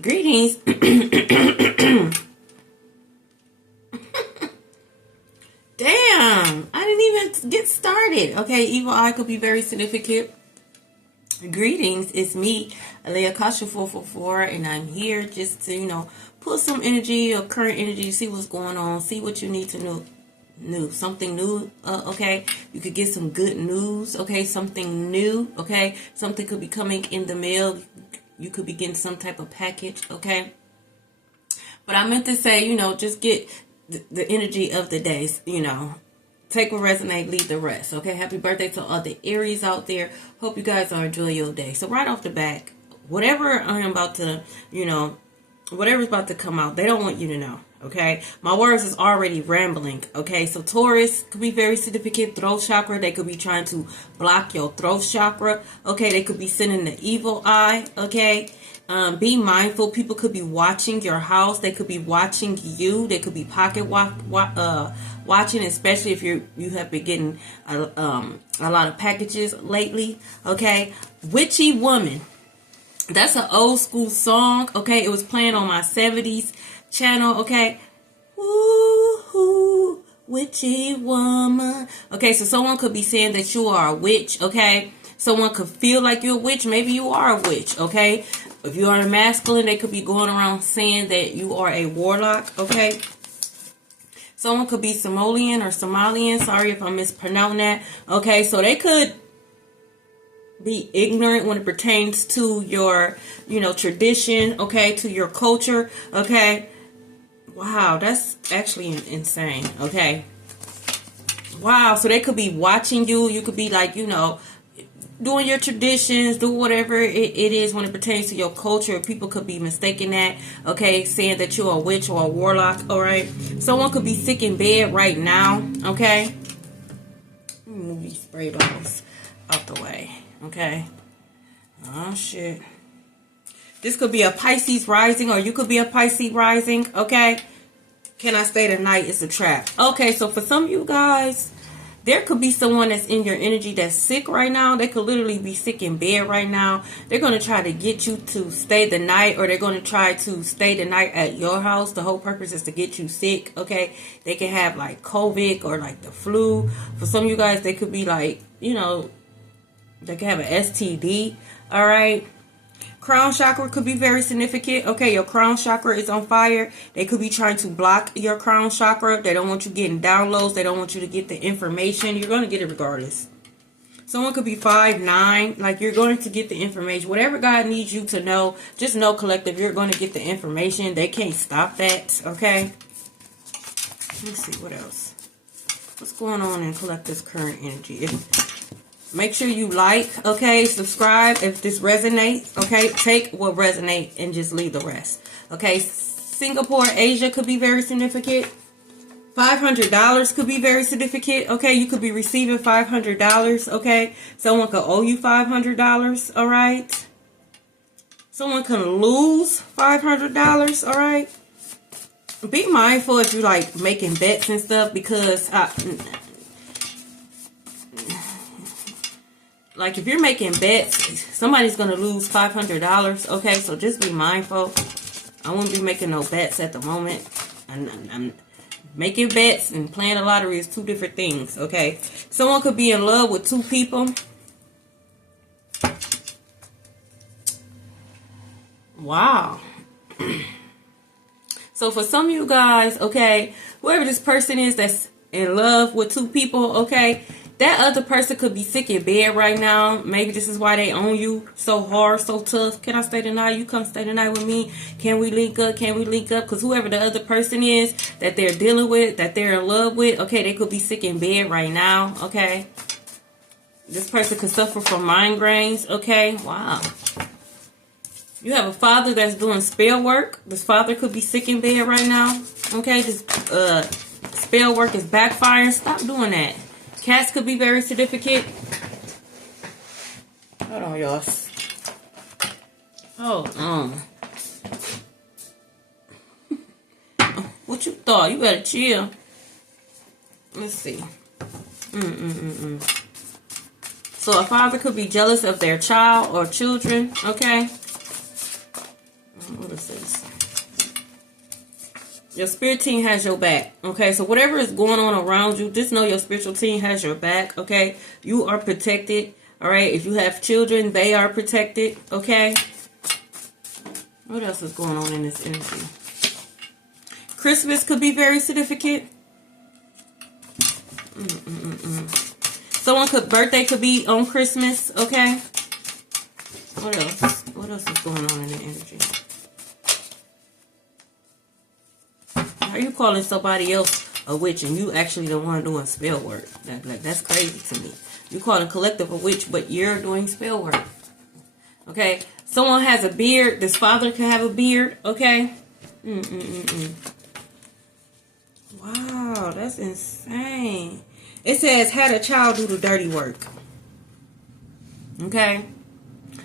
Greetings. Damn, I didn't even get started. Okay, evil eye could be very significant. Greetings, it's me, Alea Kasha 444, and I'm here just to, pull some energy or current energy, see what's going on, see what you need to know. Something new, okay? You could get some good news, okay? Something new, okay? Something could be coming in the mail. You could be getting some type of package, okay? But I meant to say, just get the energy of the days, Take what resonate, leave the rest, okay? Happy birthday to all the Aries out there. Hope you guys are enjoying your day. So right off the bat, whatever I'm about to, whatever's about to come out, they don't want you to know, okay? My words is already rambling, okay? So Taurus could be very significant. Throat chakra, they could be trying to block your throat chakra, okay? They could be sending the evil eye, okay? Be mindful. People could be watching your house. They could be watching you. They could be pocket watching, especially if you have been getting a lot of packages lately. Okay, Witchy Woman. That's an old school song. Okay, it was playing on my 70s channel. Okay, woo-hoo, Witchy Woman. Okay, so someone could be saying that you are a witch. Okay, someone could feel like you're a witch. Maybe you are a witch. Okay. If you are a masculine, they could be going around saying that you are a warlock, okay? Someone could be Somalian or Somalian. Sorry if I'm mispronouncing that. Okay, so they could be ignorant when it pertains to your, tradition, okay, to your culture, okay? Wow, that's actually insane, okay? Wow, so they could be watching you. You could be like, doing your traditions, do whatever it is when it pertains to your culture. People could be mistaking that, okay, saying that you're a witch or a warlock, all right? Someone could be sick in bed right now, okay? Let me move these spray bottles out the way, okay? Oh, shit. This could be a Pisces rising, or you could be a Pisces rising, okay? Can I stay the night? It's a trap. Okay, so for some of you guys, there could be someone that's in your energy that's sick right now. They could literally be sick in bed right now. They're going to try to get you to stay the night, or they're going to try to stay the night at your house. The whole purpose is to get you sick, okay? They can have like COVID or like the flu. For some of you guys, they could be like, they can have an STD, all right? Crown chakra could be very significant. Okay, your crown chakra is on fire. They could be trying to block your crown chakra. They don't want you getting downloads. They don't want you to get the information. You're going to get it regardless. Someone could be 5'9". Like, you're going to get the information. Whatever God needs you to know, just know, collective, you're going to get the information. They can't stop that, okay? Let's see, what else? What's going on in collective's current energy? Make sure you like, okay, subscribe if this resonates, okay? Take what resonates and just leave the rest, okay? Singapore, Asia could be very significant. $500 could be very significant, okay? You could be receiving $500, okay? Someone could owe you $500, all right? Someone can lose $500, all right? Be mindful if you're, like, making bets and stuff, because like, if you're making bets, somebody's going to lose $500, okay? So just be mindful. I won't be making no bets at the moment. I'm making bets and playing the lottery is two different things, okay? Someone could be in love with two people. Wow. So for some of you guys, okay, whoever this person is that's in love with two people, okay, that other person could be sick in bed right now. Maybe this is why they own you so hard, so tough. Can I stay the night? You come stay the night with me. Can we link up? Can we link up? Because whoever the other person is that they're dealing with, that they're in love with, okay, they could be sick in bed right now, okay? This person could suffer from migraines, okay? Wow. You have a father that's doing spell work. This father could be sick in bed right now, okay? This spell work is backfiring. Stop doing that. Cats could be very significant. Hold on, y'all. Hold on. What you thought? You better chill. Let's see. So a father could be jealous of their child or children, okay? What is this? Your spirit team has your back. Okay, so whatever is going on around you, just know your spiritual team has your back. Okay, you are protected. All right, if you have children, they are protected. Okay. What else is going on in this energy? Christmas could be very significant. Someone birthday could be on Christmas. Okay. What else? What else is going on in the energy? Are you calling somebody else a witch and you actually the one doing spell work? That's crazy to me. You calling collective a witch, but you're doing spell work. Okay. Someone has a beard. This father can have a beard. Okay. Wow, that's insane. It says had a child do the dirty work. Okay.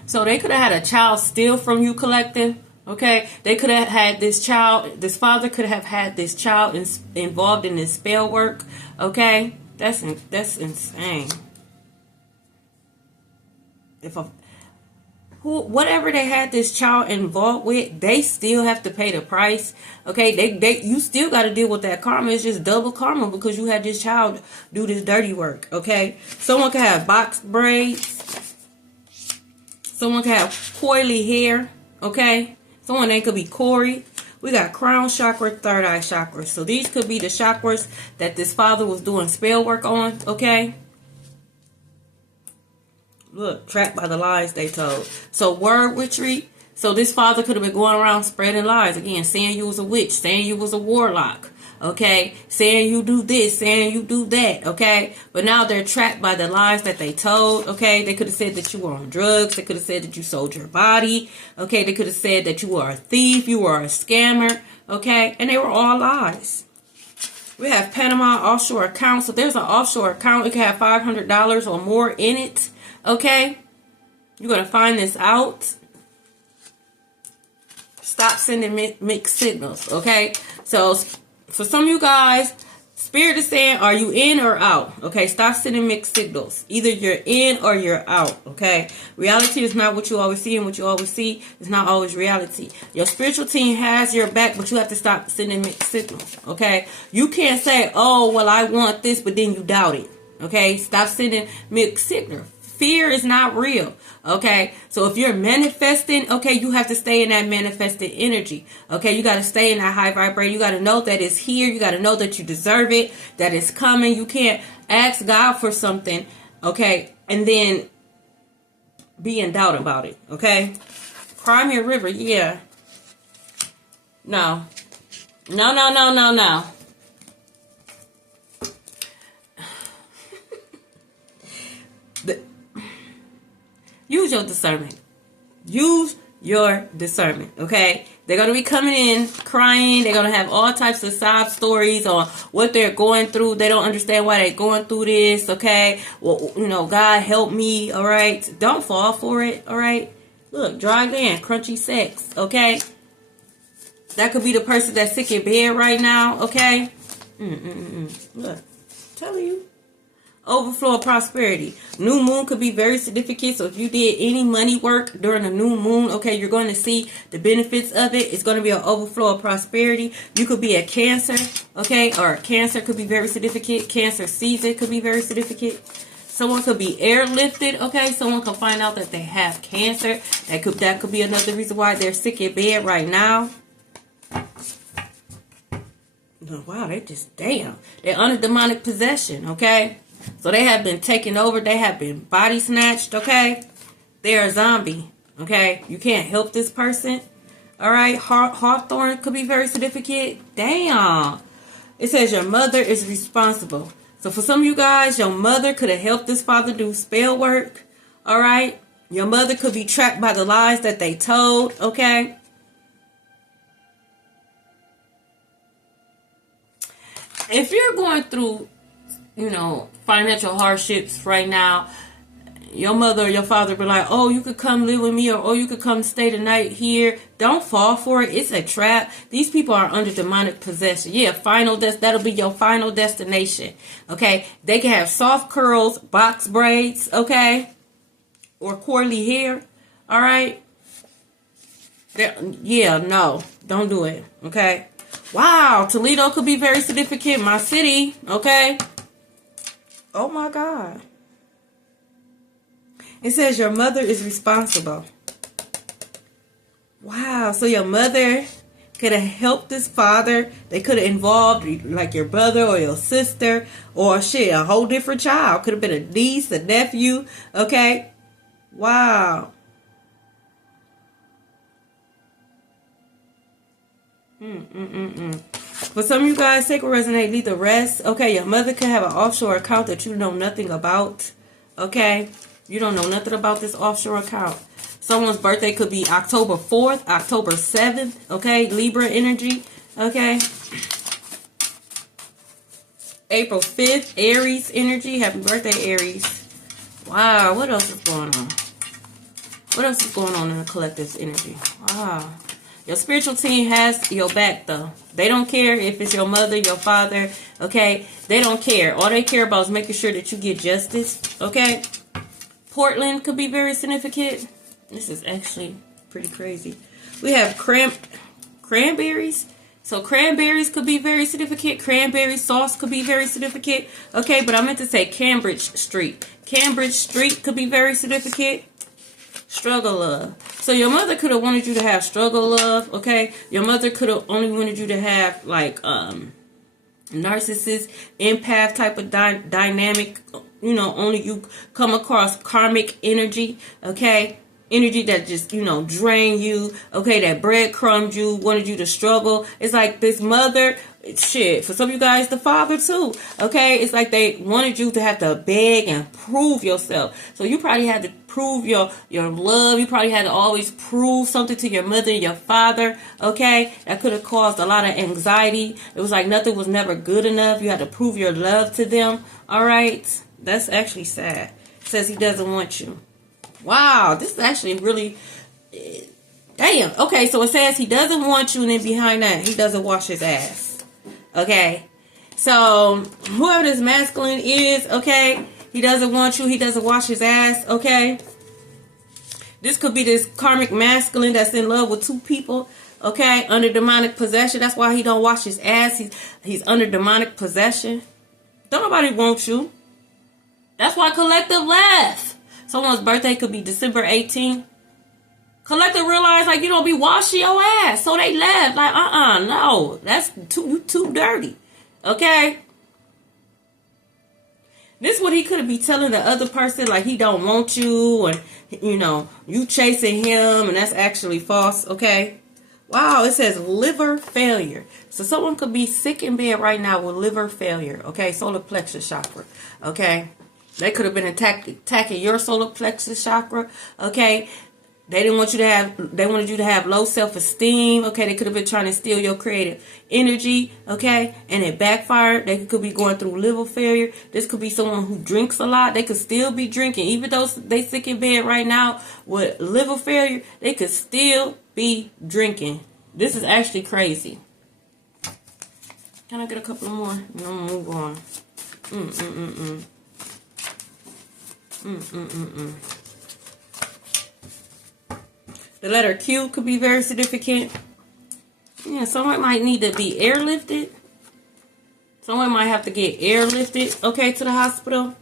So they could have had a child steal from you, collective. Okay, they could have had this child, this father could have had this child involved in this spell work. Okay, that's insane. Whatever they had this child involved with, they still have to pay the price. Okay, you still got to deal with that karma. It's just double karma because you had this child do this dirty work. Okay, someone could have box braids. Someone could have coily hair. Okay. Someone name could be Corey. We got crown chakra, third eye chakra. So these could be the chakras that this father was doing spell work on. Okay. Look, trapped by the lies they told. So word witchery. So this father could have been going around spreading lies. Again, saying you was a witch. Saying you was a warlock. Okay. Saying you do this. Saying you do that. Okay. But now they're trapped by the lies that they told. Okay. They could have said that you were on drugs. They could have said that you sold your body. Okay. They could have said that you were a thief. You were a scammer. Okay. And they were all lies. We have Panama offshore account. So there's an offshore account. It can have $500 or more in it. Okay. You're going to find this out. Stop sending mixed signals. Okay. So for some of you guys, Spirit is saying, are you in or out? Okay, stop sending mixed signals. Either you're in or you're out. Okay, reality is not what you always see, and what you always see is not always reality. Your spiritual team has your back, but you have to stop sending mixed signals. Okay, you can't say, oh, well, I want this, but then you doubt it. Okay, stop sending mixed signals. Fear is not real. Okay, so if you're manifesting, okay, you have to stay in that manifested energy. Okay, you got to stay in that high vibrating. You got to know that it's here. You got to know that you deserve it, that it's coming. You can't ask God for something, okay, and then be in doubt about it. Okay, Crimea River, yeah. No. Use your discernment. Use your discernment, okay? They're going to be coming in crying. They're going to have all types of sob stories on what they're going through. They don't understand why they're going through this, okay? Well, you know, God help me, all right? Don't fall for it, all right? Look, dry land, crunchy sex, okay? That could be the person that's sick in bed right now, okay? Look, I'm telling you. Overflow of prosperity. New moon could be very significant. So if you did any money work during a new moon, okay, you're going to see the benefits of it. It's going to be an overflow of prosperity. You could be a Cancer, okay, or Cancer could be very significant. Cancer season could be very significant. Someone could be airlifted, okay. Someone could find out that they have cancer. That could be another reason why they're sick in bed right now. Wow, they just they're under demonic possession, okay. So they have been taken over. They have been body snatched, okay? They're a zombie, okay? You can't help this person, all right? Hawthorne could be very significant. Damn. It says your mother is responsible. So for some of you guys, your mother could have helped this father do spell work, all right? Your mother could be trapped by the lies that they told, okay? If you're going through, you know, financial hardships right now, your mother or your father be like, oh, you could come live with me, or oh, you could come stay the night here. Don't fall for it. It's a trap. These people are under demonic possession. Yeah, that'll be your final destination. Okay, they can have soft curls, box braids, okay, or curly hair. All right. Yeah, no, don't do it. Okay. Wow, Toledo could be very significant. My city. Okay. Oh my God. It says your mother is responsible. Wow. So your mother could have helped this father. They could have involved like your brother or your sister or shit, a whole different child. Could have been a niece, a nephew. Okay. Wow. For some of you guys, take or resonate, leave the rest. Okay, your mother could have an offshore account that you know nothing about. Okay, you don't know nothing about this offshore account. Someone's birthday could be October 4th, October 7th. Okay, Libra energy. Okay, April 5th, Aries energy. Happy birthday, Aries. Wow, what else is going on? What else is going on in the collective's energy? Wow. Your spiritual team has your back, though. They don't care if it's your mother, your father, okay? They don't care. All they care about is making sure that you get justice, okay? Portland could be very significant. This is actually pretty crazy. We have cranberries. So cranberries could be very significant. Cranberry sauce could be very significant, okay? But I meant to say Cambridge Street. Cambridge Street could be very significant. Struggle love. So your mother could have wanted you to have struggle love, okay? Your mother could have only wanted you to have like narcissist, empath type of dynamic. You know, only you come across karmic energy, okay? Energy that just, you know, drain you, okay? That breadcrumbed you, wanted you to struggle. It's like this mother, shit, for some of you guys, the father too, okay? It's like they wanted you to have to beg and prove yourself. So you probably had to prove your love. You probably had to always prove something to your mother and your father, okay? That could have caused a lot of anxiety. It was like nothing was never good enough. You had to prove your love to them, all right? That's actually sad. It says he doesn't want you. Wow, this is actually really... Damn. Okay, so it says he doesn't want you, and then behind that, he doesn't wash his ass. Okay? So, whoever this masculine is, okay? He doesn't want you. He doesn't wash his ass, okay? This could be this karmic masculine that's in love with two people, okay? Under demonic possession. That's why he don't wash his ass. He's under demonic possession. Don't nobody want you. That's why collective left. Someone's birthday could be December 18th. Collective realized, like, you don't be washing your ass. So they left. Like, no. That's too dirty. Okay? This is what he could be telling the other person, like, he don't want you. And, you know, you chasing him. And that's actually false. Okay? Wow, it says liver failure. So someone could be sick in bed right now with liver failure. Okay? Solar plexus chakra. Okay? They could have been attacking your solar plexus chakra, okay? They wanted you to have low self-esteem, okay? They could have been trying to steal your creative energy, okay? And it backfired. They could be going through liver failure. This could be someone who drinks a lot. They could still be drinking. Even though they sick in bed right now with liver failure, they could still be drinking. This is actually crazy. Can I get a couple more? And I'm gonna move on. The letter Q could be very significant. Yeah, someone might need to be airlifted. Someone might have to get airlifted, okay, to the hospital.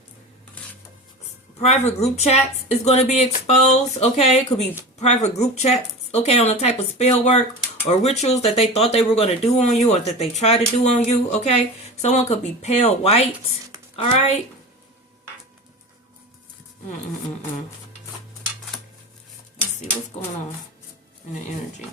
Private group chats is going to be exposed, okay? It could be private group chats, okay, on the type of spell work or rituals that they thought they were going to do on you or that they tried to do on you, okay? Someone could be pale white, all right? Let's see what's going on in the energy.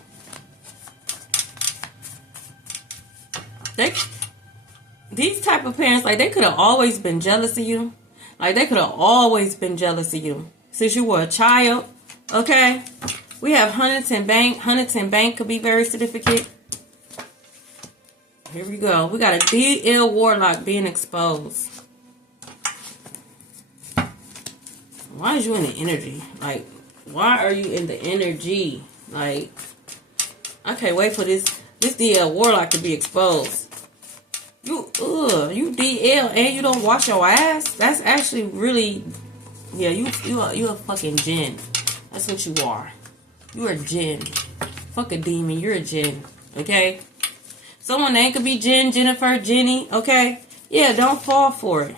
These type of parents, like, they could have always been jealous of you. Like, they could have always been jealous of you since you were a child. Okay? We have Huntington Bank. Huntington Bank could be very significant. Here we go. We got a DL Warlock being exposed. Why is you in the energy? Like, why are you in the energy? Like, I can't wait for this DL Warlock to be exposed. You DL and you don't wash your ass? That's actually really, yeah, you a fucking djinn. That's what you are. You are a djinn. Fuck a demon. You're a Jen. Okay? Someone name could be Jen, Jennifer, Jenny. Okay? Yeah, don't fall for it.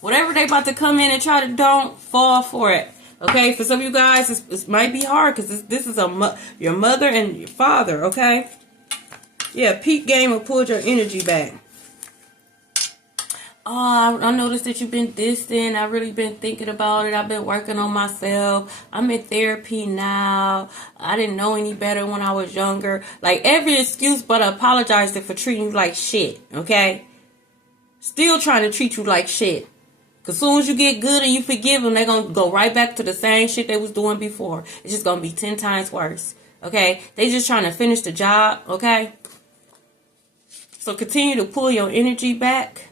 Whatever they about to come in and try to, don't fall for it. Okay? For some of you guys, it might be hard because this is your mother and your father. Okay? Yeah, peak game will pull your energy back. Oh, I noticed that you've been distant. I've really been thinking about it. I've been working on myself. I'm in therapy now. I didn't know any better when I was younger. Like, every excuse but apologizing for treating you like shit, okay? Still trying to treat you like shit. Because as soon as you get good and you forgive them, they're going to go right back to the same shit they was doing before. It's just going to be 10 times worse, okay? They just trying to finish the job, okay? So continue to pull your energy back.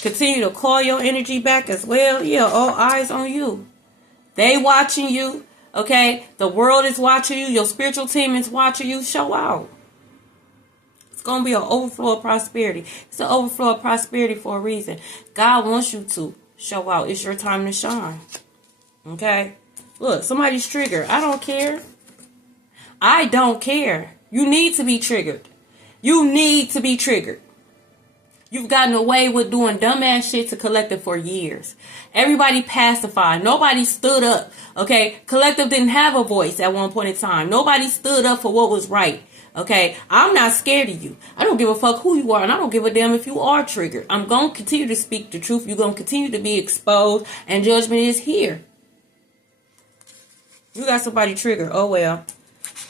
Continue to call your energy back as well. Yeah, all eyes on you. They watching you. Okay? The world is watching you. Your spiritual team is watching you. Show out. It's going to be an overflow of prosperity. It's an overflow of prosperity for a reason. God wants you to show out. It's your time to shine. Okay? Look, somebody's triggered. I don't care. I don't care. You need to be triggered. You need to be triggered. You've gotten away with doing dumbass shit to Collective for years. Everybody pacified. Nobody stood up. Okay? Collective didn't have a voice at one point in time. Nobody stood up for what was right. Okay? I'm not scared of you. I don't give a fuck who you are, and I don't give a damn if you are triggered. I'm going to continue to speak the truth. You're going to continue to be exposed, and judgment is here. You got somebody triggered. Oh, well.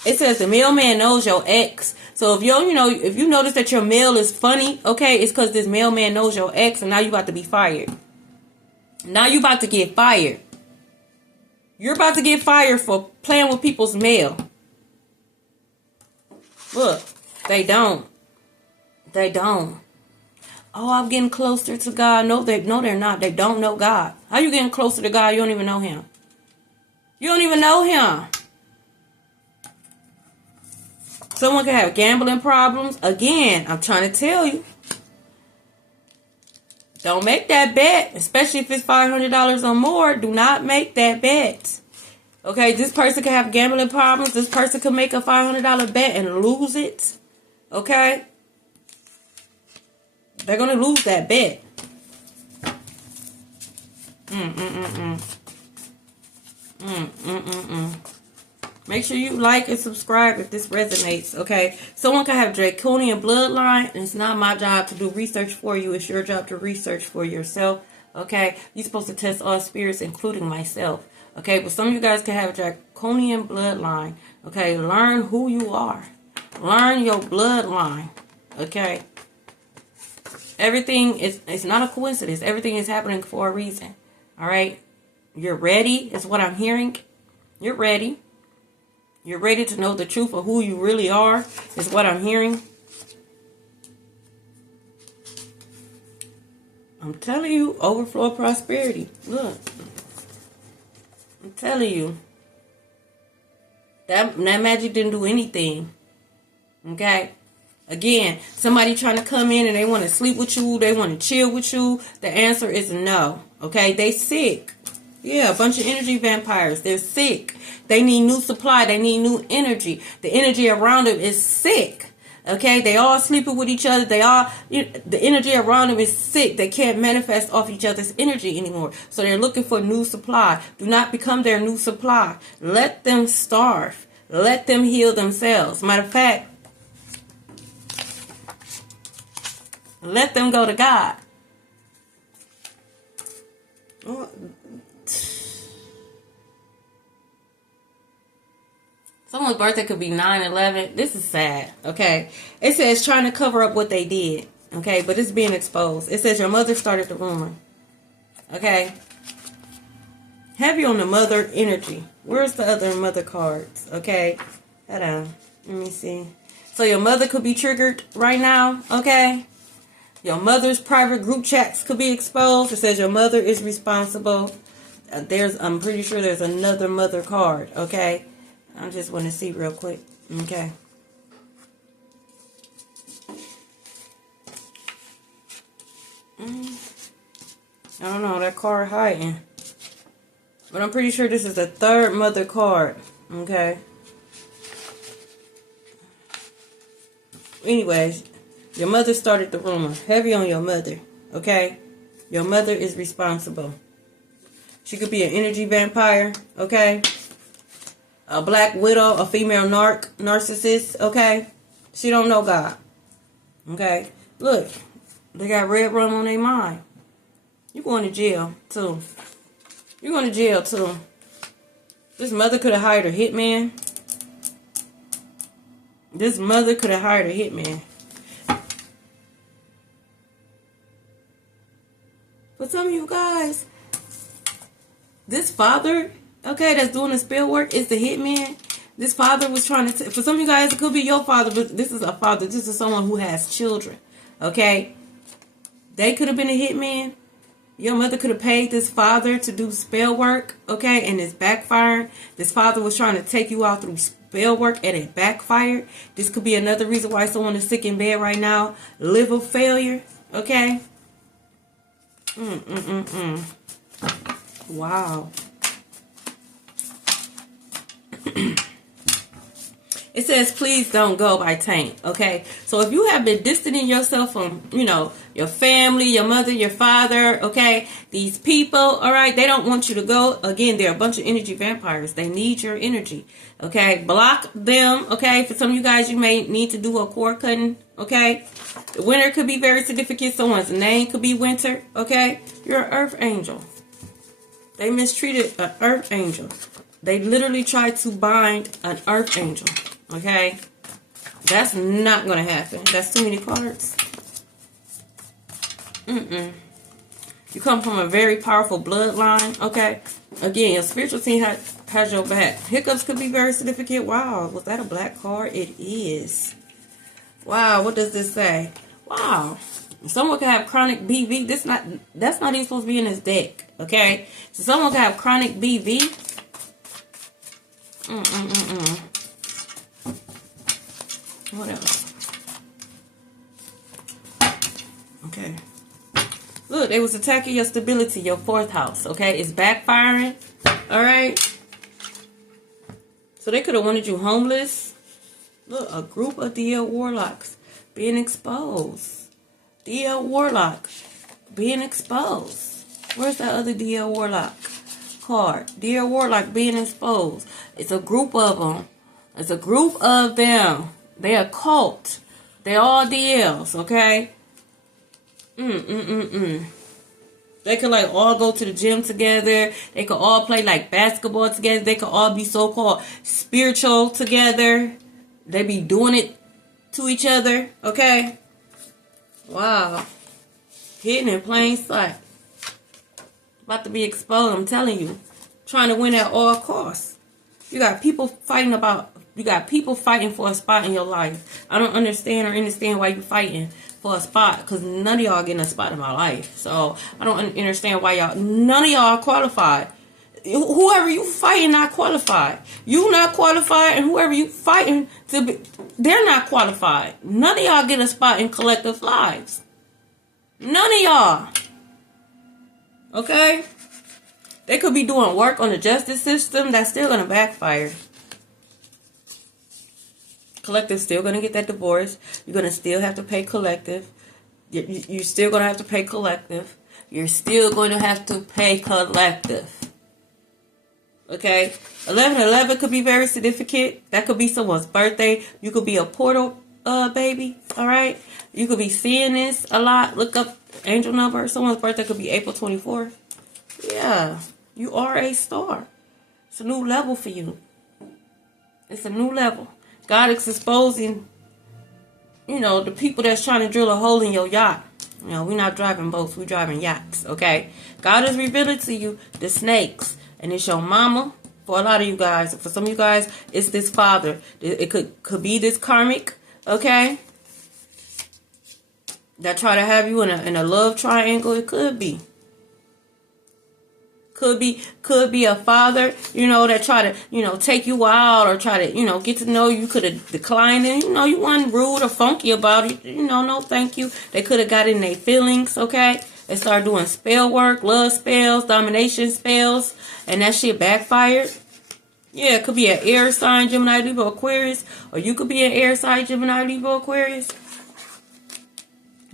It says the mailman knows your ex. So if if you notice that your mail is funny, okay, it's because this mailman knows your ex, and now you about to be fired. Now you about to get fired. You're about to get fired for playing with people's mail. Look, they don't. They don't. Oh, I'm getting closer to God. No, they're not. They don't know God. How you getting closer to God? You don't even know Him. You don't even know Him. Someone can have gambling problems. Again, I'm trying to tell you. Don't make that bet. Especially if it's $500 or more. Do not make that bet. Okay, this person can have gambling problems. This person can make a $500 bet and lose it. Okay? They're going to lose that bet. Make sure you like and subscribe if this resonates, okay? Someone can have draconian bloodline, and it's not my job to do research for you. It's your job to research for yourself, okay? You're supposed to test all spirits, including myself, okay? But some of you guys can have draconian bloodline, okay? Learn who you are. Learn your bloodline, okay? Everything it's not a coincidence. Everything is happening for a reason, all right? You're ready, is what I'm hearing. You're ready. You're ready to know the truth of who you really are, is what I'm hearing. I'm telling you, overflow of prosperity. Look. I'm telling you. That magic didn't do anything. Okay? Again, somebody trying to come in and they want to sleep with you, they want to chill with you. The answer is no. Okay? They sick. Yeah, a bunch of energy vampires. They're sick. They need new supply. They need new energy. The energy around them is sick. Okay, they all sleeping with each other. The energy around them is sick. They can't manifest off each other's energy anymore. So they're looking for new supply. Do not become their new supply. Let them starve. Let them heal themselves. Matter of fact, let them go to God. Someone's birthday could be 9/11. This is sad, okay? It says trying to cover up what they did, okay? But it's being exposed. It says your mother started the rumor, okay? Heavy on the mother energy. Where's the other mother cards, okay? Hold on. Let me see. So your mother could be triggered right now, okay? Your mother's private group chats could be exposed. It says your mother is responsible. I'm pretty sure there's another mother card, okay? I just want to see real quick. Okay. I don't know. That card hiding. But I'm pretty sure this is the third mother card. Okay. Anyways, your mother started the rumor. Heavy on your mother, okay? Your mother is responsible. She could be an energy vampire, okay? A black widow, a female narcissist, okay? She don't know God, okay? Look, they got red rum on their mind. You going to jail, too. You're going to jail, too. This mother could have hired a hitman. This mother could have hired a hitman. For some of you guys, this father, okay, that's doing the spell work is the hitman. This father was trying to, for some of you guys, it could be your father, but this is a father. This is someone who has children, okay? They could have been a hitman. Your mother could have paid this father to do spell work, okay, and it's backfiring. This father was trying to take you out through spell work and it backfired. This could be another reason why someone is sick in bed right now. Liver failure, okay? Wow. It says, please don't go by Tank, okay? So if you have been distancing yourself from, you know, your family, your mother, your father, okay? These people, all right? They don't want you to go. Again, they're a bunch of energy vampires. They need your energy, okay? Block them, okay? For some of you guys, you may need to do a cord cutting, okay? The winter could be very significant. Someone's name could be Winter, okay? You're an earth angel. They mistreated an earth angel. They literally tried to bind an earth angel. Okay? That's not going to happen. That's too many cards. You come from a very powerful bloodline. Okay? Again, your spiritual team has your back. Hiccups could be very significant. Wow. Was that a black card? It is. Wow. What does this say? Wow. Someone could have chronic BV. That's not even supposed to be in this deck. Okay? So someone could have chronic BV. What else? Okay. Look, they was attacking your stability, your fourth house. Okay, it's backfiring. All right. So they could have wanted you homeless. Look, a group of DL Warlocks being exposed. DL Warlock being exposed. Where's that other DL Warlock card? DL Warlock being exposed. It's a group of them. It's a group of them. They're a cult. They're all DLs, okay? They could like all go to the gym together. They could all play like basketball together. They could all be so-called spiritual together. They be doing it to each other, okay? Wow. Hidden in plain sight. About to be exposed, I'm telling you. Trying to win at all costs. You got people fighting for a spot in your life. I don't understand why you fighting for a spot, because none of y'all getting a spot in my life. So I don't understand why none of y'all are qualified. Whoever you fighting not qualified. You not qualified, and whoever you fighting to be, they're not qualified. None of y'all get a spot in collective lives. None of y'all. Okay? They could be doing work on the justice system that's still going to backfire. Collective's still going to get that divorce. You're going to still have to pay collective. You're still going to have to pay collective. You're still going to have to pay collective. Okay? 11/11 could be very significant. That could be someone's birthday. You could be a portal baby. All right? You could be seeing this a lot. Look up angel number. Someone's birthday could be April 24th. Yeah. You are a star. It's a new level for you. It's a new level. God is exposing, the people that's trying to drill a hole in your yacht. We're not driving boats. We're driving yachts, okay? God is revealing to you the snakes. And it's your mama. For a lot of you guys. For some of you guys, it's this father. It could be this karmic, okay? That try to have you in a love triangle. It could be. Could be a father, that try to, take you out or try to, get to know you. Could have declined it. You weren't rude or funky about it. No thank you. They could have got in their feelings, okay? They started doing spell work, love spells, domination spells, and that shit backfired. Yeah, it could be an air sign, Gemini, Libra, Aquarius. Or you could be an air sign, Gemini, Libra, Aquarius.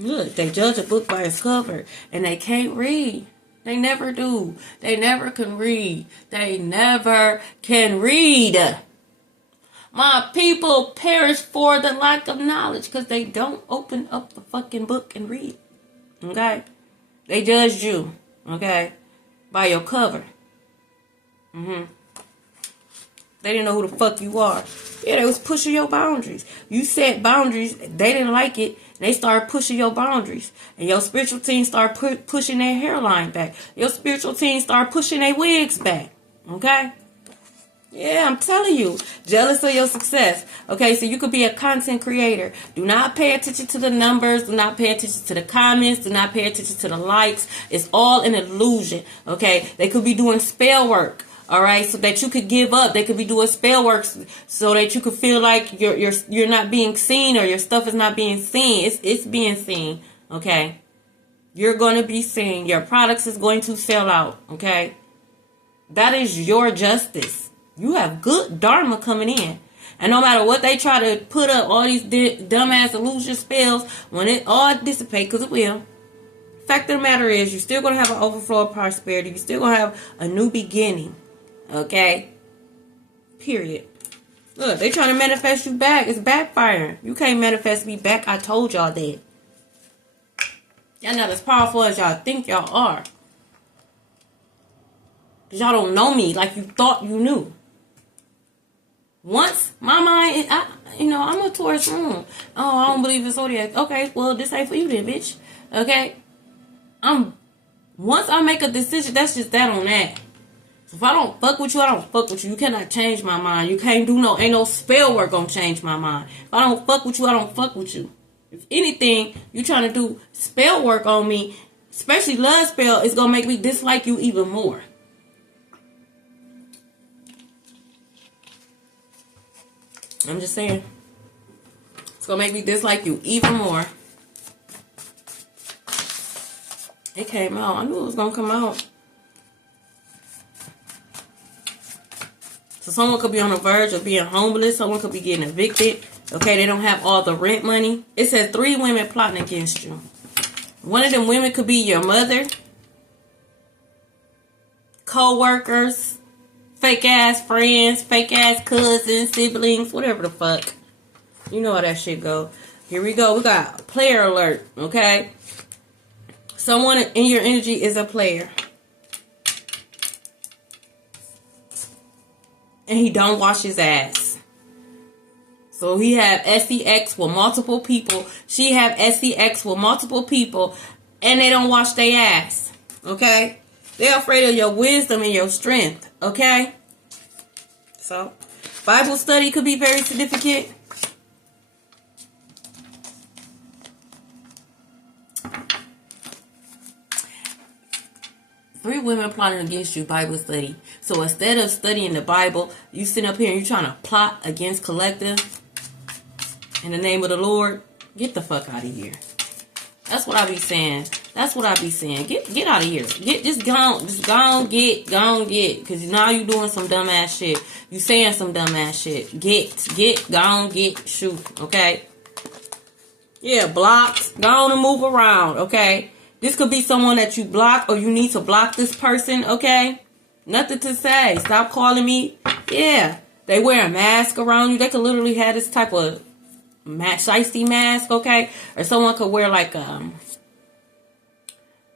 Look, they judge a book by its cover. And they can't read. They never do. They never can read. They never can read. My people perish for the lack of knowledge because they don't open up the fucking book and read. Okay? They judged you. Okay? By your cover. They didn't know who the fuck you are. Yeah, they was pushing your boundaries. You set boundaries. They didn't like it. They started pushing your boundaries. And your spiritual team started pushing their hairline back. Your spiritual team started pushing their wigs back. Okay? Yeah, I'm telling you. Jealous of your success. Okay, so you could be a content creator. Do not pay attention to the numbers. Do not pay attention to the comments. Do not pay attention to the likes. It's all an illusion. Okay? They could be doing spell work. All right, so that you could give up. They could be doing spell work so that you could feel like you're not being seen or your stuff is not being seen. It's being seen. Okay, you're going to be seen. Your products is going to sell out. Okay, that is your justice. You have good dharma coming in, and no matter what they try to put up, all these dumbass illusion spells, when it all dissipate, because it will. Fact of the matter is, you're still going to have an overflow of prosperity. You're still going to have a new beginning. Okay? Period. Look, they trying to manifest you back. It's backfiring. You can't manifest me back. I told y'all that. Y'all not as powerful as y'all think y'all are. Because y'all don't know me like you thought you knew. Once my mind, I'm a Taurus moon. Oh, I don't believe in zodiac. Okay, well, this ain't for you then, bitch. Okay? Once I make a decision, that's just that on that. So if I don't fuck with you, I don't fuck with you. You cannot change my mind. You can't do ain't no spell work gonna change my mind. If I don't fuck with you, I don't fuck with you. If anything, you trying to do spell work on me, especially love spell, it's gonna make me dislike you even more. I'm just saying. It's gonna make me dislike you even more. It came out. I knew it was gonna come out. So someone could be on the verge of being homeless. Someone could be getting evicted. Okay, they don't have all the rent money. It says 3 women plotting against you. One of them women could be your mother, co-workers, fake-ass friends, fake-ass cousins, siblings, whatever the fuck. You know how that shit go. Here we go. We got player alert, okay? Someone in your energy is a player. And he don't wash his ass. So he have SEX with multiple people. She have SEX with multiple people. And they don't wash their ass. Okay? They're afraid of your wisdom and your strength. Okay? So, Bible study could be very significant. Three women plotting against you, Bible study. So instead of studying the Bible, you sit up here and you're trying to plot against collective in the name of the Lord. Get the fuck out of here. That's what I be saying. That's what I be saying. Get out of here. Just go on, get. Because now you doing some dumbass shit. You saying some dumbass shit. Go on, shoot. Okay? Yeah, blocked. Go on and move around. Okay? This could be someone that you block or you need to block this person. Okay? Nothing to say. Stop calling me. Yeah. They wear a mask around you. They could literally have this type of shiesty mask. Okay? Or someone could wear like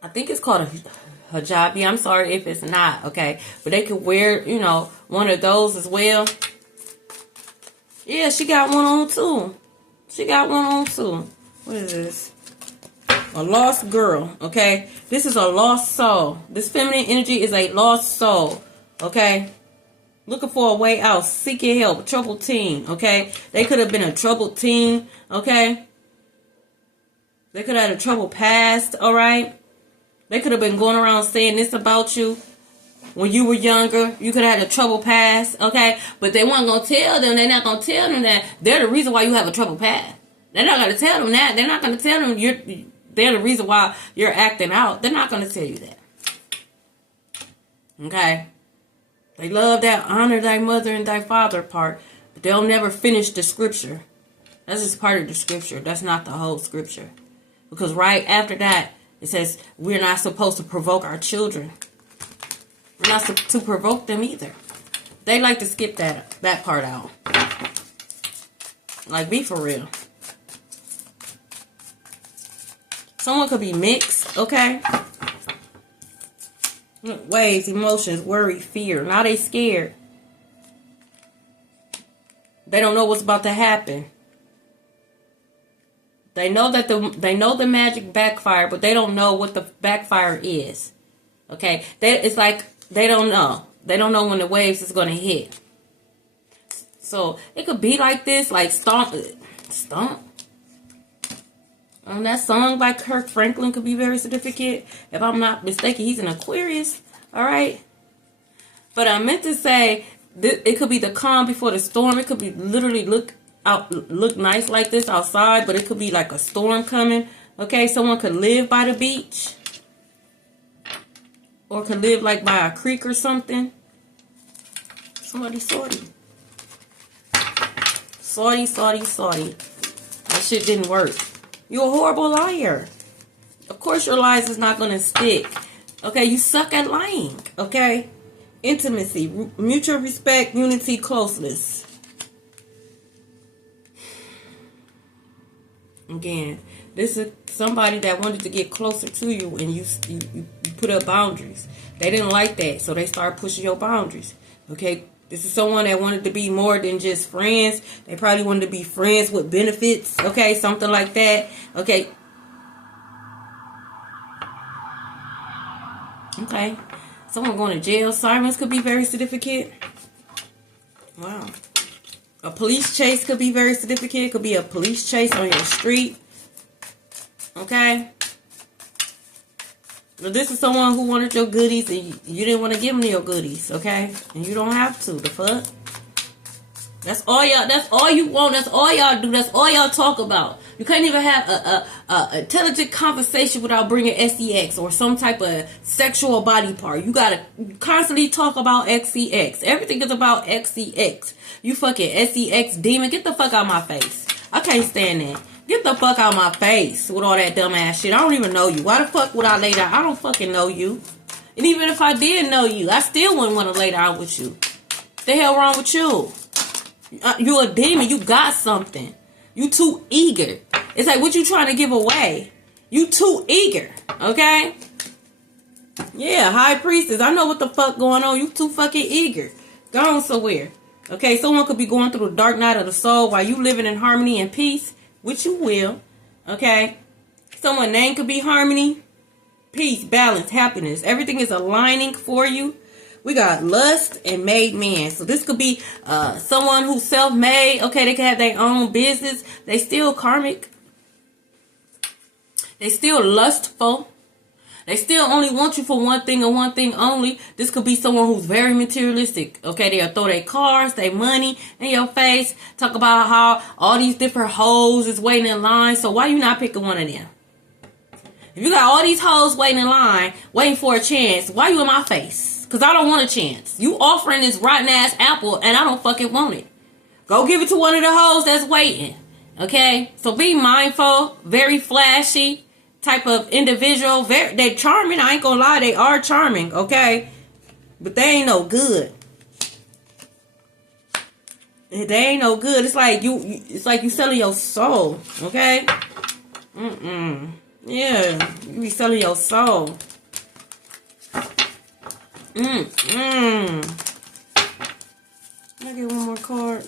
I think it's called a hijabi. I'm sorry if it's not, okay? But they could wear, one of those as well. Yeah, she got one on too. What is this? A lost girl, okay? This is a lost soul. This feminine energy is a lost soul, okay? Looking for a way out, seeking help, troubled teen, okay? They could have been a troubled teen, okay? They could have had a troubled past, all right? They could have been going around saying this about you when you were younger. You could have had a troubled past, okay? But they weren't going to tell them. They're not going to tell them that they're the reason why you have a troubled past. They're not going to tell them that. They're not going to tell them they're the reason why you're acting out. They're not going to tell you that. Okay? They love that honor thy mother and thy father part, but they'll never finish the scripture. That's just part of the scripture. That's not the whole scripture. Because right after that, it says we're not supposed to provoke our children. We're not to provoke them either. They like to skip that part out. Like, be for real. Someone could be mixed, okay? Waves, emotions, worry, fear. Now they scared. They don't know what's about to happen. They know that the magic backfire, but they don't know what the backfire is. Okay? It's like they don't know. They don't know when the waves is going to hit. So it could be like this, like Stomp. That song by Kirk Franklin could be very significant. If I'm not mistaken, he's an Aquarius. All right. But I meant to say it could be the calm before the storm. It could be literally look nice like this outside, but it could be like a storm coming. Okay, someone could live by the beach, or could live like by a creek or something. Somebody sorty. That shit didn't work. You're a horrible liar. Of course your lies is not going to stick. Okay, you suck at lying. Okay? Intimacy, mutual respect, unity, closeness. Again, this is somebody that wanted to get closer to you, and you put up boundaries. They didn't like that, so they started pushing your boundaries. Okay? This is someone that wanted to be more than just friends. They probably wanted to be friends with benefits. Okay, something like that. Okay. Okay. Someone going to jail. Sirens could be very significant. Wow. A police chase could be very significant. It could be a police chase on your street. Okay. This is someone who wanted your goodies and you didn't want to give them your goodies, okay? And you don't have to. The fuck? That's all you want. That's all y'all do. That's all y'all talk about. You can't even have a intelligent conversation without bringing sex or some type of sexual body part. You gotta constantly talk about sex. Everything is about sex. You fucking sex demon. Get the fuck out of my face. I can't stand that. Get the fuck out of my face with all that dumb ass shit. I don't even know you. Why the fuck would I lay down? I don't fucking know you. And even if I did know you, I still wouldn't want to lay down with you. What the hell wrong with you? You a demon. You got something. You too eager. It's like, what you trying to give away? You too eager. Okay? Yeah, high priestess. I know what the fuck going on. You too fucking eager. Go on somewhere. Okay, someone could be going through the dark night of the soul while you living in harmony and peace. Which you will. Okay? Someone's name could be harmony, peace, balance, happiness. Everything is aligning for you. We got lust and made man. So this could be someone who's self-made. Okay, they can have their own business. They still karmic. They still lustful. They still only want you for one thing and one thing only. This could be someone who's very materialistic. Okay, they'll throw their cars, their money in your face. Talk about how all these different hoes is waiting in line. So why you not picking one of them? If you got all these hoes waiting in line, waiting for a chance, why you in my face? Because I don't want a chance. You offering this rotten ass apple and I don't fucking want it. Go give it to one of the hoes that's waiting. Okay? So be mindful. Very flashy type of individual. They charming. I ain't gonna lie, they are charming, okay? But they ain't no good. They ain't no good. It's like you selling your soul, okay? Yeah, you be selling your soul. Can I get one more card?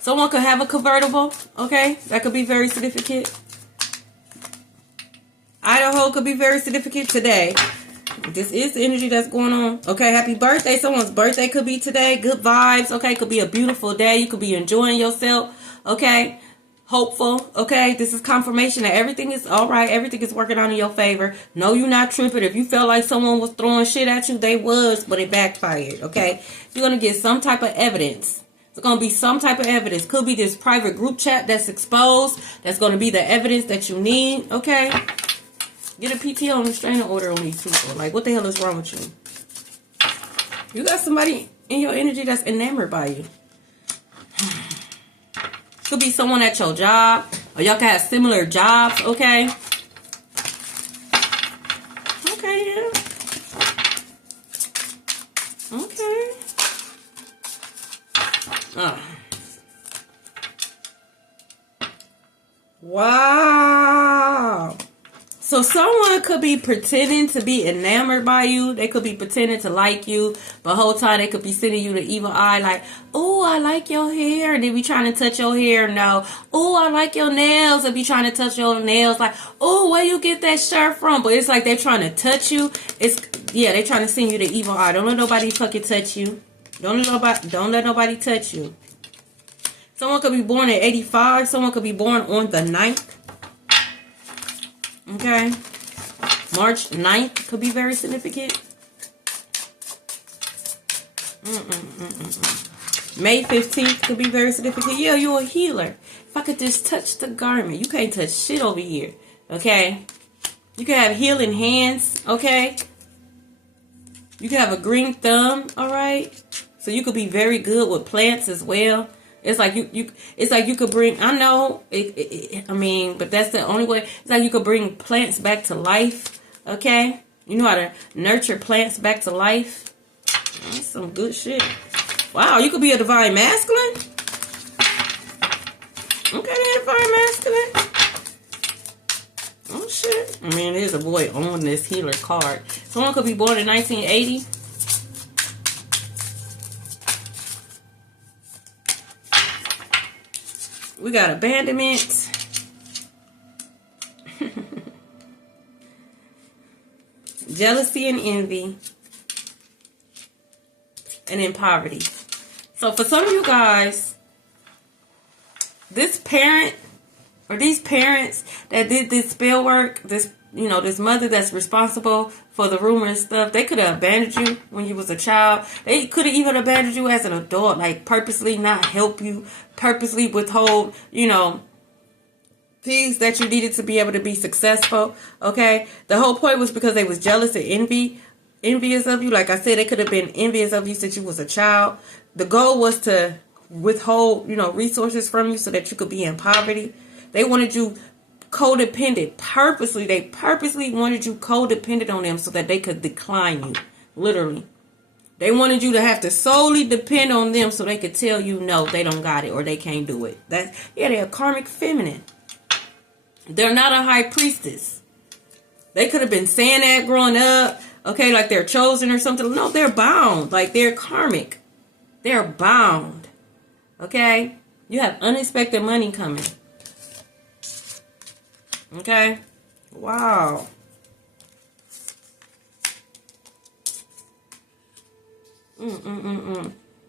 Someone could have a convertible, okay? That could be very significant. Idaho could be very significant today. This is the energy that's going on. Okay, happy birthday. Someone's birthday could be today. Good vibes. Okay, could be a beautiful day. You could be enjoying yourself. Okay, hopeful. Okay, this is confirmation that everything is all right. Everything is working out in your favor. No, you're not tripping. If you felt like someone was throwing shit at you, they was, but it backfired. Okay, you're going to get some type of evidence. It's going to be some type of evidence. Could be this private group chat that's exposed. That's going to be the evidence that you need. Okay. Get a PTO and restraining order on these people. Like, what the hell is wrong with you? You got somebody in your energy that's enamored by you. Could be someone at your job, or y'all can have similar jobs, okay? Okay, yeah. Okay. Wow. So someone could be pretending to be enamored by you. They could be pretending to like you. But the whole time they could be sending you the evil eye like, oh, I like your hair. And they be trying to touch your hair. No. Oh, I like your nails. They be trying to touch your nails. Like, oh, where you get that shirt from? But it's like they're trying to touch you. They're trying to send you the evil eye. Don't let nobody fucking touch you. Don't let nobody touch you. Someone could be born at 85. Someone could be born on the 9th. Okay. March 9th could be very significant. May 15th could be very significant. Yeah, you're a healer. If I could just touch the garment. You can't touch shit over here. Okay. You can have healing hands. Okay. You can have a green thumb. All right. So you could be very good with plants as well. It's like it's like you could bring, I know, but that's the only way. It's like you could bring plants back to life, okay? You know how to nurture plants back to life. That's some good shit. Wow, you could be a divine masculine? Okay, divine masculine. Oh, shit. I mean, there's a boy on this healer card. Someone could be born in 1980. We got abandonment. Jealousy and envy. And then poverty. So for some of you guys, this parent or these parents that did this spell work, this mother that's responsible for the rumor and stuff, they could have abandoned you when you was a child. They could have even abandoned you as an adult, like purposely not help you, purposely withhold, things that you needed to be able to be successful. Okay, the whole point was because they was jealous and envious of you. Like I said, they could have been envious of you since you was a child. The goal was to withhold, resources from you so that you could be in poverty. They wanted you codependent. They purposely wanted you codependent on them so that they could decline you. Literally. They wanted you to have to solely depend on them so they could tell you no, they don't got it or they can't do it. They're a karmic feminine. They're not a high priestess. They could have been saying that growing up, okay, like they're chosen or something. No, they're bound. Like they're karmic. They're bound. Okay? You have unexpected money coming. Okay? Wow.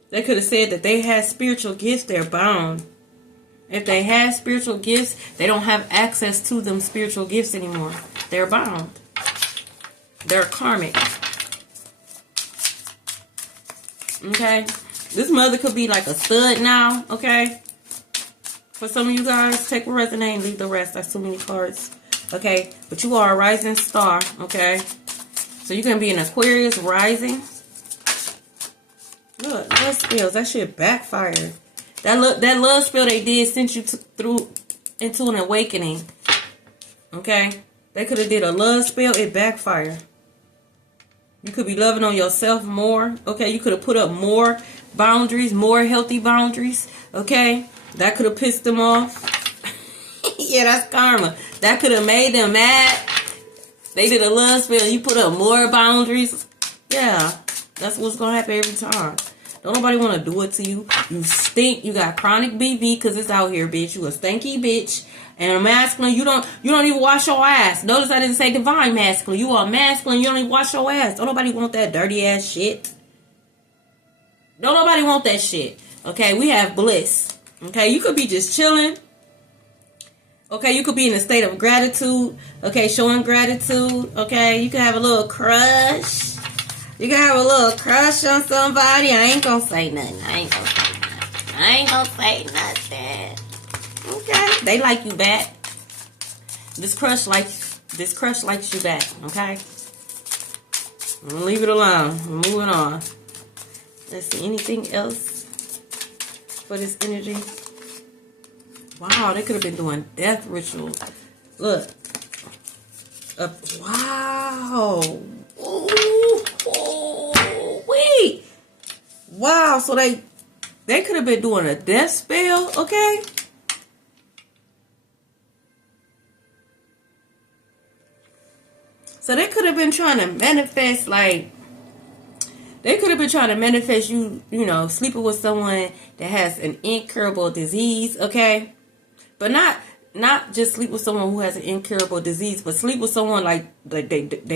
They could have said that they had spiritual gifts. They're bound. If they had spiritual gifts, they don't have access to them spiritual gifts anymore. They're bound. They're karmic. Okay? This mother could be like a stud now. Okay? For some of you guys, take what resonates and leave the rest. That's too many cards. Okay? But you are a rising star. Okay? So you can be an Aquarius rising. Look, love spells. That shit backfired. That love spell they did sent you through into an awakening. Okay? They could have did a love spell. It backfired. You could be loving on yourself more. Okay? You could have put up more boundaries, more healthy boundaries. Okay? That could have pissed them off. Yeah, that's karma. That could have made them mad. They did a love spell. You put up more boundaries. Yeah. That's what's going to happen every time. Don't nobody want to do it to you. You stink. You got chronic BV because it's out here, bitch. You a stinky bitch. And a masculine, you don't even wash your ass. Notice I didn't say divine masculine. You are masculine. You don't even wash your ass. Don't nobody want that dirty ass shit. Don't nobody want that shit. Okay, we have bliss. Okay, you could be just chilling. Okay, you could be in a state of gratitude. Okay, showing gratitude. Okay, you can have a little crush. You can have a little crush on somebody. I ain't gonna say nothing. Okay, they like you back. This crush likes you back. Okay, I'm gonna leave it alone. I'm moving on. Let's see, anything else for this energy? Wow, they could have been doing death rituals. Look. Wow. Ooh, wait. Wow, so they could have been doing a death spell, okay? So they could have been trying to manifest, like, they could have been trying to manifest you, you know, sleeping with someone that has an incurable disease, okay? But not just sleep with someone who has an incurable disease, but sleep with someone like they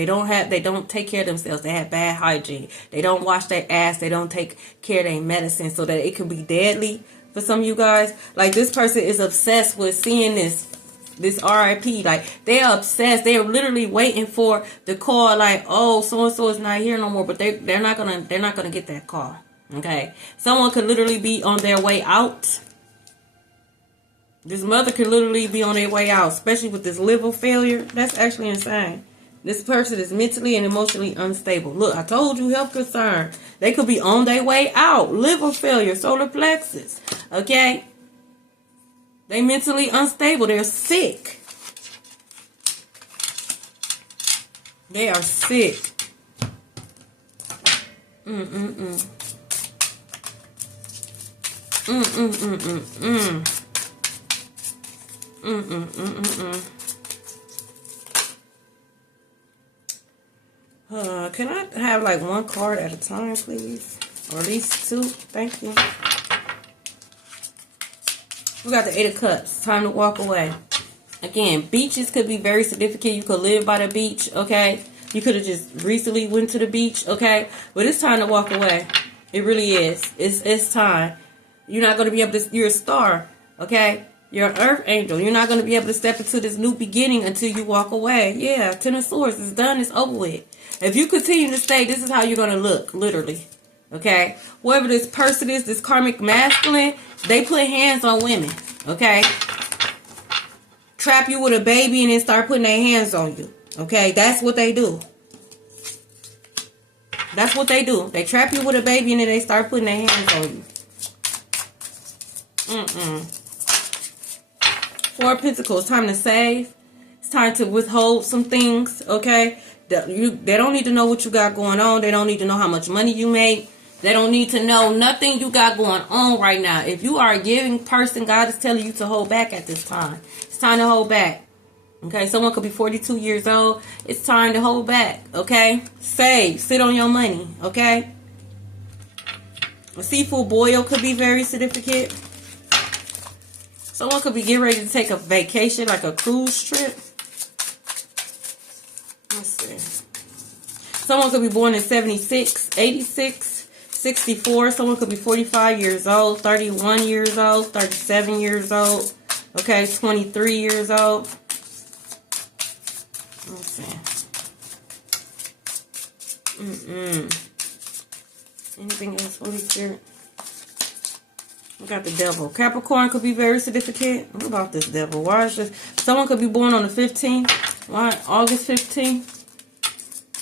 don't take care of themselves. They have bad hygiene. They don't wash their ass. They don't take care of their medicine, so that it can be deadly for some of you guys. Like, this person is obsessed with seeing this RIP. Like, they're obsessed. They're literally waiting for the call, like, oh, so and so is not here no more. But they're not gonna get that call. Okay, someone could literally be on their way out. This mother could literally be on their way out, especially with this liver failure. That's actually insane. This person is mentally and emotionally unstable. Look, I told you, health concern. They could be on their way out. Liver failure, solar plexus. Okay? They mentally unstable. They're sick. They are sick. Mm-mm-mm. Mm-mm-mm-mm-mm. Can I have like one card at a time, please? Or at least two? Thank you. We got the 8 of Cups. Time to walk away. Again, beaches could be very significant. You could live by the beach, okay? You could have just recently went to the beach, okay? But it's time to walk away. It really is. It's time. You're not going to be able to... You're a star, okay? You're an earth angel. You're not going to be able to step into this new beginning until you walk away. Yeah, 10 of Swords. It's done. It's over with. If you continue to stay, this is how you're going to look, literally. Okay? Whoever this person is, this karmic masculine, they put hands on women. Okay? Trap you with a baby and then start putting their hands on you. Okay? That's what they do. That's what they do. They trap you with a baby and then they start putting their hands on you. Four of Pentacles. Time to save. It's time to withhold some things, okay? They don't need to know what you got going on. They don't need to know how much money you make. They don't need to know nothing you got going on right now. If you are a giving person, God is telling you to hold back at this time. It's time to hold back. Okay, someone could be 42 years old. It's time to hold back, okay? Save. Sit on your money, okay? A seafood boil could be very significant. Someone could be getting ready to take a vacation, like a cruise trip. Let's see. Someone could be born in 76, 86, 64. Someone could be 45 years old, 31 years old, 37 years old. Okay, 23 years old. Let's see. Anything else, Holy Spirit? We got the devil. Capricorn could be very significant. What about this devil? Why is this? Someone could be born on the 15th. Why? August 15th.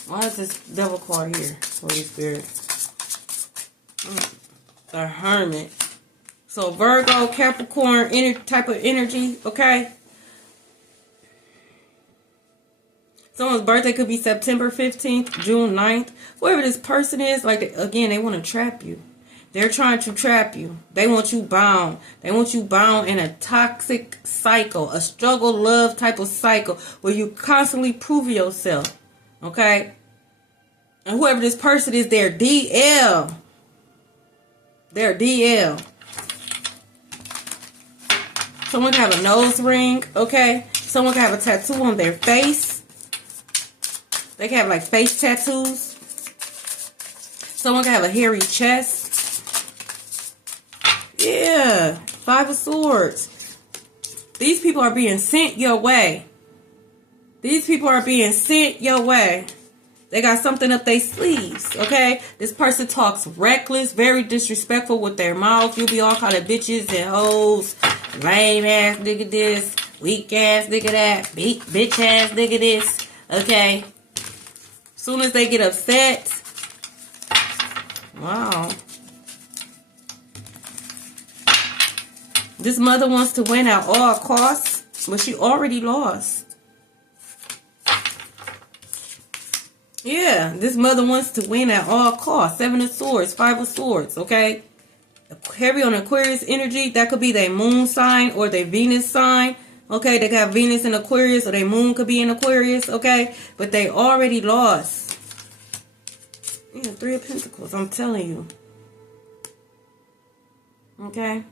Why is this devil card here? Holy Spirit. The Hermit. So Virgo, Capricorn, type of energy. Okay. Someone's birthday could be September 15th, June 9th. Whoever this person is, like, again, they want to trap you. They're trying to trap you. They want you bound. They want you bound in a toxic cycle, a struggle, love type of cycle where you constantly prove yourself. Okay? And whoever this person is, they're DL. They're DL. Someone can have a nose ring, okay? Someone can have a tattoo on their face. They can have like face tattoos. Someone can have a hairy chest. Yeah, 5 of Swords. These people are being sent your way. These people are being sent your way. They got something up their sleeves, okay? This person talks reckless, very disrespectful with their mouth. You'll be all kind of bitches and hoes. Lame ass nigga this. Weak ass nigga that. Bitch ass nigga this. Okay? Soon as they get upset. Wow. This mother wants to win at all costs, but she already lost. Yeah, this mother wants to win at all costs. 7 of Swords, 5 of Swords, okay? Heavy on Aquarius energy. That could be their moon sign or their Venus sign. Okay, they got Venus in Aquarius or their moon could be in Aquarius, okay? But they already lost. Yeah, 3 of Pentacles, I'm telling you. Okay?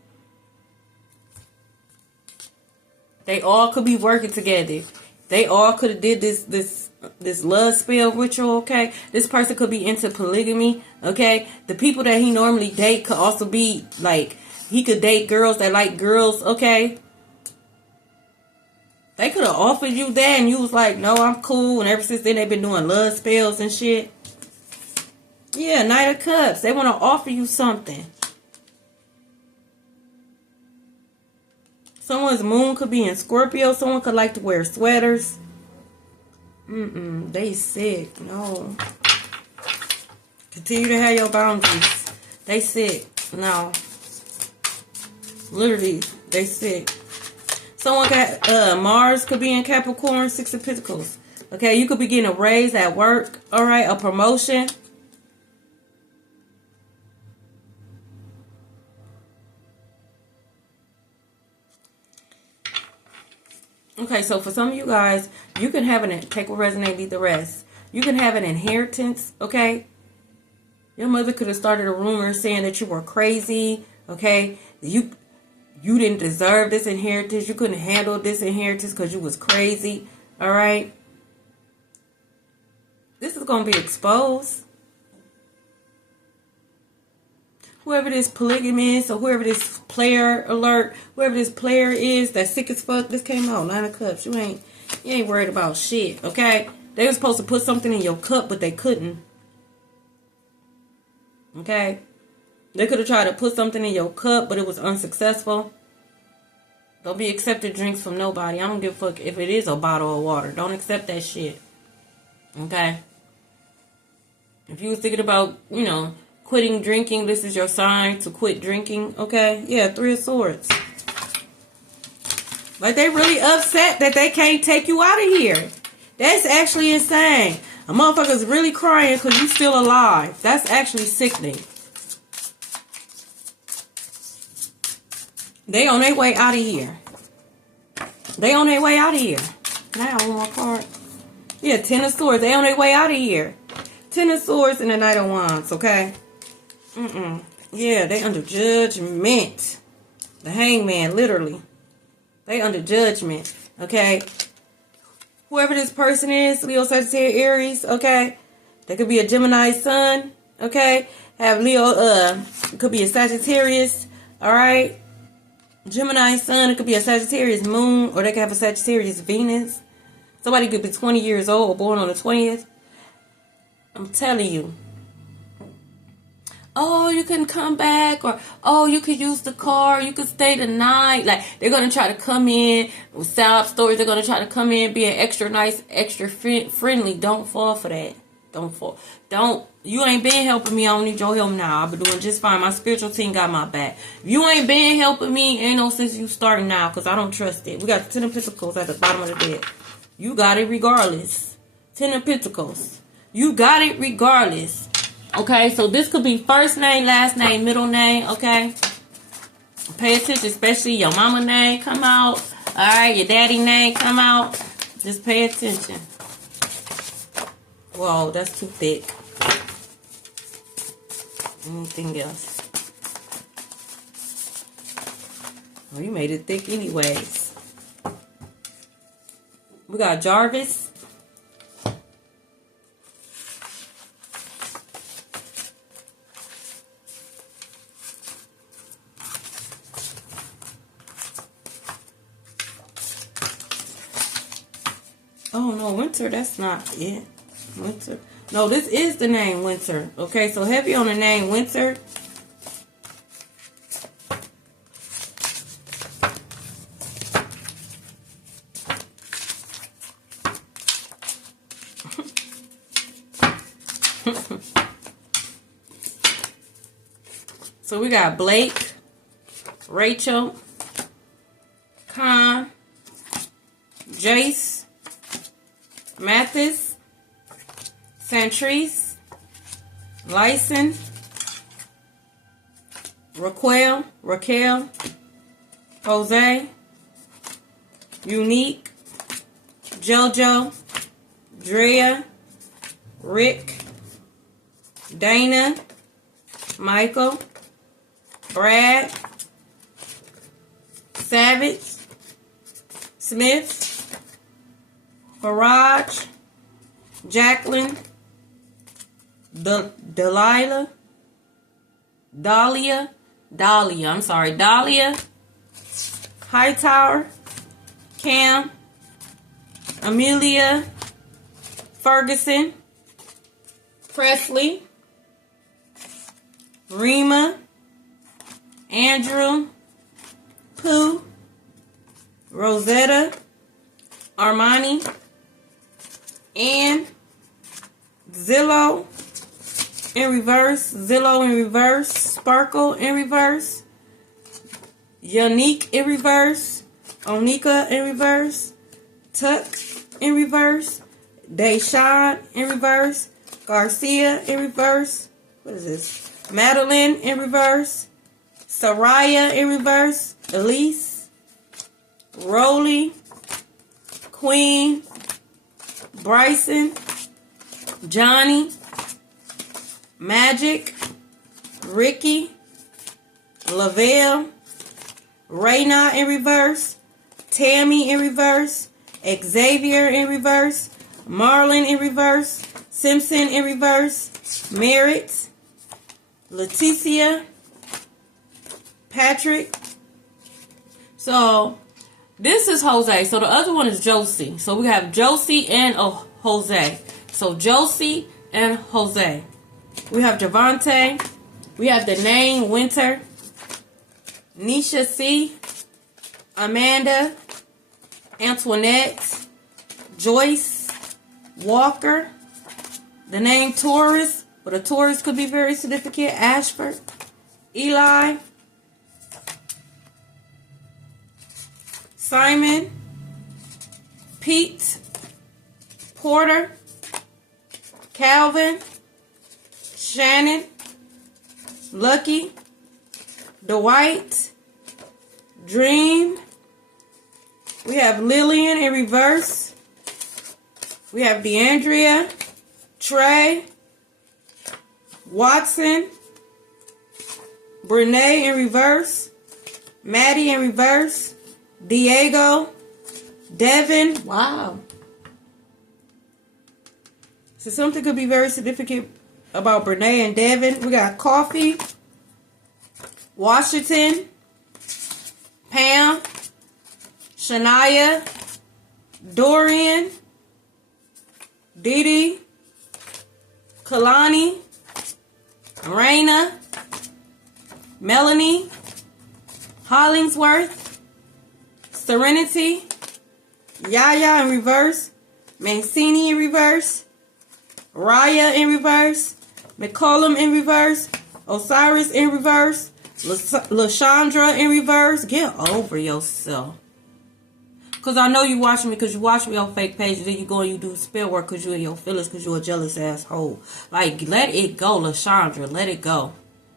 They all could be working together. They all could have did this love spell ritual, okay? This person could be into polygamy, okay? The people that he normally date could also be, like, he could date girls that like girls, okay? They could have offered you that and you was like, no, I'm cool. And ever since then, they've been doing love spells and shit. Yeah, Knight of Cups. They want to offer you something. Someone's moon could be in Scorpio. Someone could like to wear sweaters. They sick. No. Continue to have your boundaries. They sick. No. Literally, they sick. Someone got Mars could be in Capricorn, 6 of Pentacles. Okay, you could be getting a raise at work. All right, a promotion. Okay, so for some of you guys, you can have an, take what resonates, leave the rest. You can have an inheritance, okay? Your mother could have started a rumor saying that you were crazy, okay? You didn't deserve this inheritance. You couldn't handle this inheritance because you was crazy, all right? This is going to be exposed. Whoever this polygamist or whoever this player alert, whoever this player is that's sick as fuck, this came out, 9 of Cups. You ain't worried about shit, okay? They were supposed to put something in your cup, but they couldn't. Okay? They could have tried to put something in your cup, but it was unsuccessful. Don't be accepting drinks from nobody. I don't give a fuck if it is a bottle of water. Don't accept that shit. Okay? If you was thinking about, you know, quitting drinking, this is your sign to quit drinking, okay? Yeah, 3 of Swords. Like, they really upset that they can't take you out of here. That's actually insane. A motherfucker's really crying because you still alive. That's actually sickening. They on their way out of here. They on their way out of here. Can I have one more card? Yeah, 10 of Swords. They on their way out of here. 10 of Swords and the Knight of Wands, okay? Yeah, they under judgment. The Hangman, literally. They under judgment, okay? Whoever this person is, Leo, Sagittarius, Aries, okay? They could be a Gemini sun, okay? Have Leo, could be a Sagittarius, all right? Gemini sun, it could be a Sagittarius moon, or they could have a Sagittarius Venus. Somebody could be 20 years old or born on the 20th. I'm telling you. Oh, you can come back, or oh, you could use the car, you could stay the night. Like, they're going to try to come in with sob stories. They're going to try to come in being extra nice, extra friendly. Don't fall for that. Don't fall. Don't. You ain't been helping me. I don't need your help now. I've been doing just fine. My spiritual team got my back. If you ain't been helping me, ain't no sense you starting now, because I don't trust it. We got the 10 of Pentacles at the bottom of the deck. You got it regardless. 10 of Pentacles. You got it regardless. Okay, so this could be first name, last name, middle name, okay? Pay attention, especially your mama name come out. Alright, your daddy name come out. Just pay attention. Whoa, that's too thick. Anything else? Oh, you made it thick anyways. We got Jarvis. Oh, no, Winter, that's not it. Winter. No, this is the name Winter. Okay, so heavy on the name Winter. So we got Blake, Rachel, Jace, Mathis, Santrice, Lyson, Raquel, Jose, Unique, JoJo, Drea, Rick, Dana, Michael, Brad, Savage, Smith, Faraj, Jacqueline, Dahlia, Hightower, Cam, Amelia, Ferguson, Presley, Rima, Andrew, Pooh, Rosetta, Armani, and Zillow in reverse, Sparkle in reverse, Unique in reverse, Onika in reverse, Tuck in reverse, Deshawn in reverse, Garcia in reverse, what is this? Madeline in reverse, Soraya in reverse, Elise, Rolly, Queen, Bryson, Johnny, Magic, Ricky, Lavelle, Rayna in reverse, Tammy in reverse, Xavier in reverse, Marlon in reverse, Simpson in reverse, Merritt, Leticia, Patrick. So this is Jose. So the other one is Josie. So we have Josie and Jose. So Josie and Jose. We have Javante. We have Danae Winter, Nisha C, Amanda, Antoinette, Joyce, Walker, the name Taurus, but a Taurus could be very significant, Ashford, Eli, Simon, Pete, Porter, Calvin, Shannon, Lucky, Dwight, Dream. We have Lillian in reverse. We have DeAndrea, Trey, Watson, Brene in reverse, Maddie in reverse, Diego, Devin. Wow. So something could be very significant about Brene and Devin. We got Coffee, Washington, Pam, Shania, Dorian, Didi, Kalani, Raina, Melanie, Hollingsworth, Serenity, Yaya in reverse, Mancini in reverse, Raya in reverse, McCollum in reverse, Osiris in reverse, LaShondra in reverse. Get over yourself. Because I know you watching me because you watch me on fake pages. Then you go and you do spell work because you in your feelings because you a jealous asshole. Like, let it go, LaShondra. Let it go.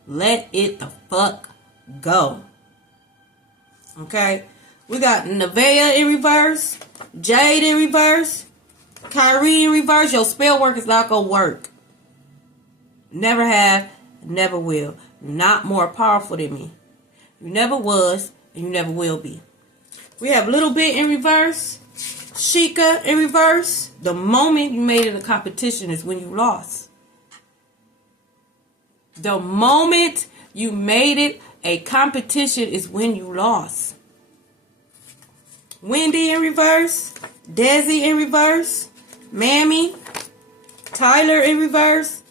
Let it the fuck go. Okay? We got Nevaeh in reverse, Jade in reverse, Kyrie in reverse. Your spell work is not going to work. Never have, never will. You're not more powerful than me. You never was, and you never will be. We have Little Bit in reverse, Sheikah in reverse. The moment you made it a competition is when you lost. The moment you made it a competition is when you lost. Wendy in reverse, Desi in reverse, Mammy, Tyler in reverse,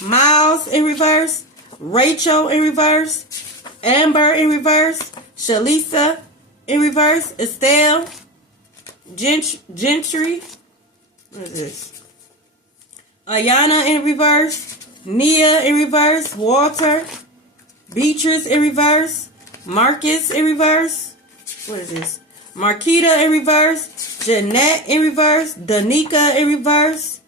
Miles in reverse, Rachel in reverse, Amber in reverse, Shalisa in reverse, Estelle, Gentry, what is this? Ayana in reverse, Nia in reverse, Walter, Beatrice in reverse, Marcus in reverse, what is this? Marquita in reverse, Jeanette in reverse, Danica in reverse,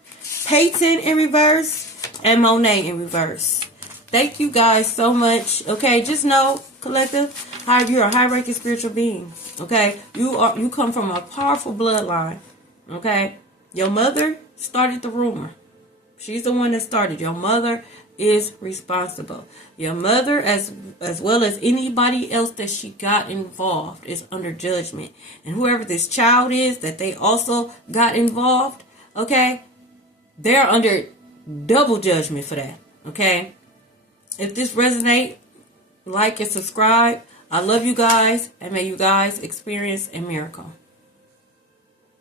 Peyton in reverse, and Monet in reverse. Thank you guys so much. Okay, just know, collective, you're a high-ranking spiritual being. Okay, you come from a powerful bloodline. Okay, your mother started the rumor. She's the one that started. Your mother is responsible. Your mother, as well as anybody else that she got involved, is under judgment. And whoever this child is that they also got involved, okay, they're under double judgment for that. Okay, if this resonates, like and subscribe. I love you guys, and may you guys experience a miracle.